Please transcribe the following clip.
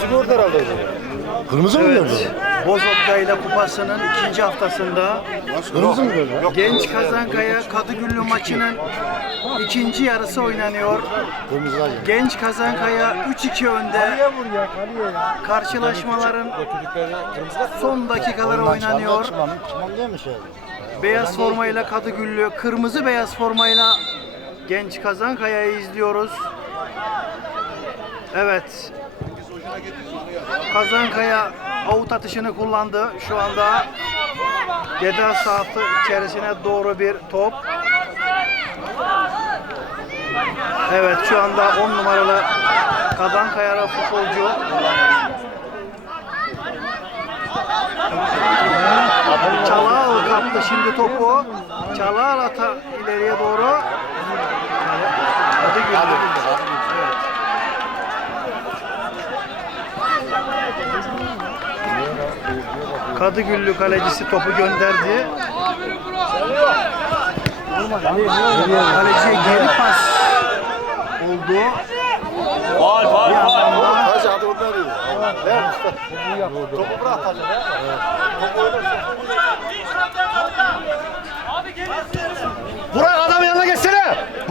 Kırmızı gördü herhalde. Kırmızı mı gördü? Bozokkayla kupasının ikinci haftasında Kırmızı mı gördü? Genç Kazankaya Kadıgüllü maçının ikinci yarısı oynanıyor. Kırmızılar geldi. Genç Kazankaya 3-2 önde. Karşılaşmaların son dakikaları oynanıyor. Yani. Beyaz formayla Kadıgüllü, kırmızı beyaz formayla Genç Kazankaya'yı izliyoruz. Evet. Kazankaya avut atışını kullandı. Şu anda ceza sahası içerisine doğru bir top. Evet şu anda 10 numaralı Kazankaya'lı futbolcu Çalal kaptı şimdi topu. Çalal ata ileriye doğru. Hadi güldü. Evet. Kadıgüllü kalecisi topu gönderdi. Kaleciye geri pas oldu. Bir faal. anda Hacı hadi. Topu bırak hadi. Topu oynarsa.